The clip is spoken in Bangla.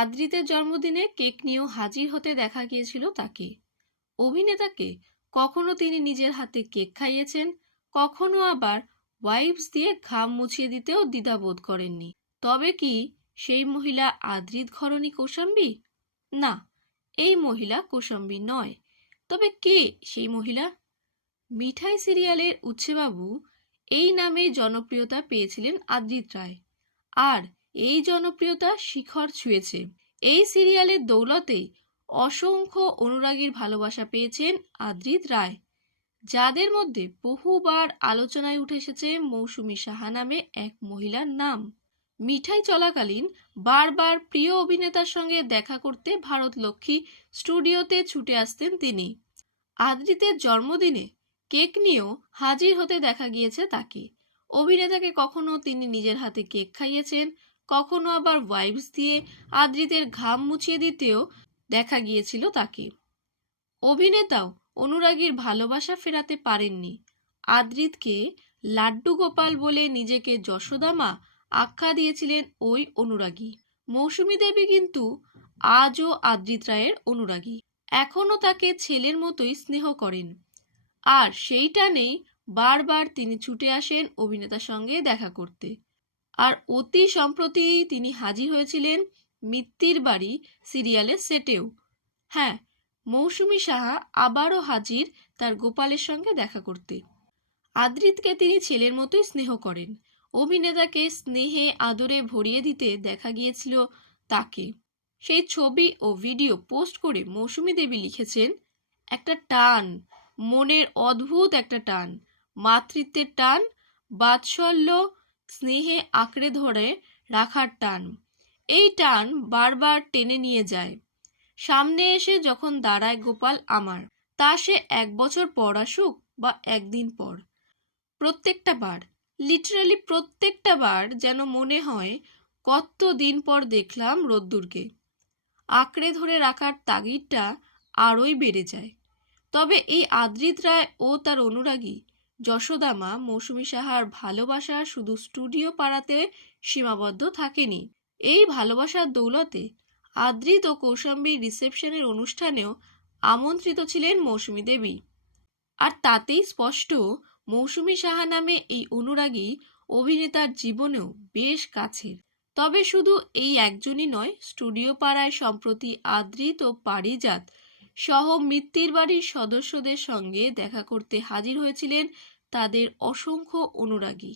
আদ্রিতের জন্মদিনে কেক নিয়েও হাজির হতে দেখা গিয়েছিল তাকে। অভিনেতাকে কখনো তিনি নিজের হাতে কেক খাইয়েছেন, কখনো আবার ওয়াইপস দিয়ে ঘাম মুছিয়ে দিতেও দ্বিধাবোধ করেননি। তবে কি সেই মহিলা আদ্রিত ঘরণী কৌশাম্বী? না, এই মহিলা কৌশাম্বী নয়। তবে কে সেই মহিলা? মিঠাই সিরিয়ালের উচ্ছেবাবু এই নামেই জনপ্রিয়তা পেয়েছিলেন আদ্রিত রায়। আর এই জনপ্রিয়তা শিখর ছুঁয়েছে। এই সিরিয়ালের দৌলতেই অসংখ্য অনুরাগীর ভালোবাসা পেয়েছেন আদ্রিত রায়, যাদের মধ্যে বহুবার আলোচনায় উঠে এসেছে মৌসুমী সাহা নামে এক মহিলার নাম। মিঠাই চলাকালীন বারবার প্রিয় অভিনেতার সঙ্গে দেখা করতে ভারত লক্ষ্মী স্টুডিওতে ছুটে আসতেন তিনি। আদ্রিতের জন্মদিনে কেক নিয়েও হাজির হতে দেখা গিয়েছে তাকে। অভিনেতাকে কখনো তিনি নিজের হাতে কেক খাইয়েছেন কখনো আবার ওয়াইপস দিয়ে আদ্রিতের ঘাম মুছিয়ে দিতেও দেখা গিয়েছিল তাকে। অভিনেতাও অনুরাগীর ভালোবাসা ফেরাতে পারেননি। আদ্রিতকে লাড্ডু গোপাল বলে নিজেকে যশোদামা আখ্যা দিয়েছিলেন ওই অনুরাগী। মৌসুমী দেবী কিন্তু আজও আদ্রিত রায়ের অনুরাগী। এখনও তাকে ছেলের মতোই স্নেহ করেন। আর সেইটা নেই বারবার তিনি ছুটে আসেন অভিনেতার সঙ্গে দেখা করতে। আর অতি সম্প্রতি তিনি হাজির হয়েছিলেন মিত্তির বাড়ি সিরিয়ালের সেটেও। হ্যাঁ মৌসুমী সাহা আবারও হাজির তার গোপালের সঙ্গে দেখা করতে। আদ্রিতকে তিনি ছেলের মতোই স্নেহ করেন। অভিনেতাকে স্নেহে আদরে ভরিয়ে দিতে দেখা গিয়েছিল তাকে। সেই ছবি ও ভিডিও পোস্ট করে মৌসুমী দেবী লিখেছেন, একটা টান, মনের অদ্ভুত একটা টান, মাতৃত্বের টান, বাৎসল্য স্নেহে আঁকড়ে ধরে রাখার টান। এই টান বারবার টেনে নিয়ে যায়। সামনে এসে যখন দাঁড়ায় গোপাল আমার, তা সে এক বছর পর আসুক বা একদিন পর। প্রত্যেকটা বার, লিটারালি প্রত্যেকটা বার যেন মনে হয় কত দিন পর দেখলাম রোদ্দুরকে। আঁকড়ে ধরে রাখার তাগিদটা আরোই বেড়ে যায়। তবে এই আদ্রিত রায় ও তার অনুরাগী যশোদামা মৌসুমী সাহার ভালোবাসা শুধু স্টুডিও পাড়াতে সীমাবদ্ধ থাকেনি। এই ভালোবাসার দৌলতে আদ্রিত ও কৌশাম্বীর রিসেপশনের অনুষ্ঠানেও আমন্ত্রিত ছিলেন মৌসুমী দেবী। আর তাতেই স্পষ্ট, মৌসুমী সাহা নামে এই অনুরাগী অভিনেতার জীবনেও বেশ কাছের। তবে শুধু এই একজনই নয়, স্টুডিও পাড়ায় সম্প্রতি আদ্রিত ও পারিজাত সহ মৃত্যুর বাড়ির সদস্যদের সঙ্গে দেখা করতে হাজির হয়েছিলেন তাদের অসংখ্য অনুরাগী।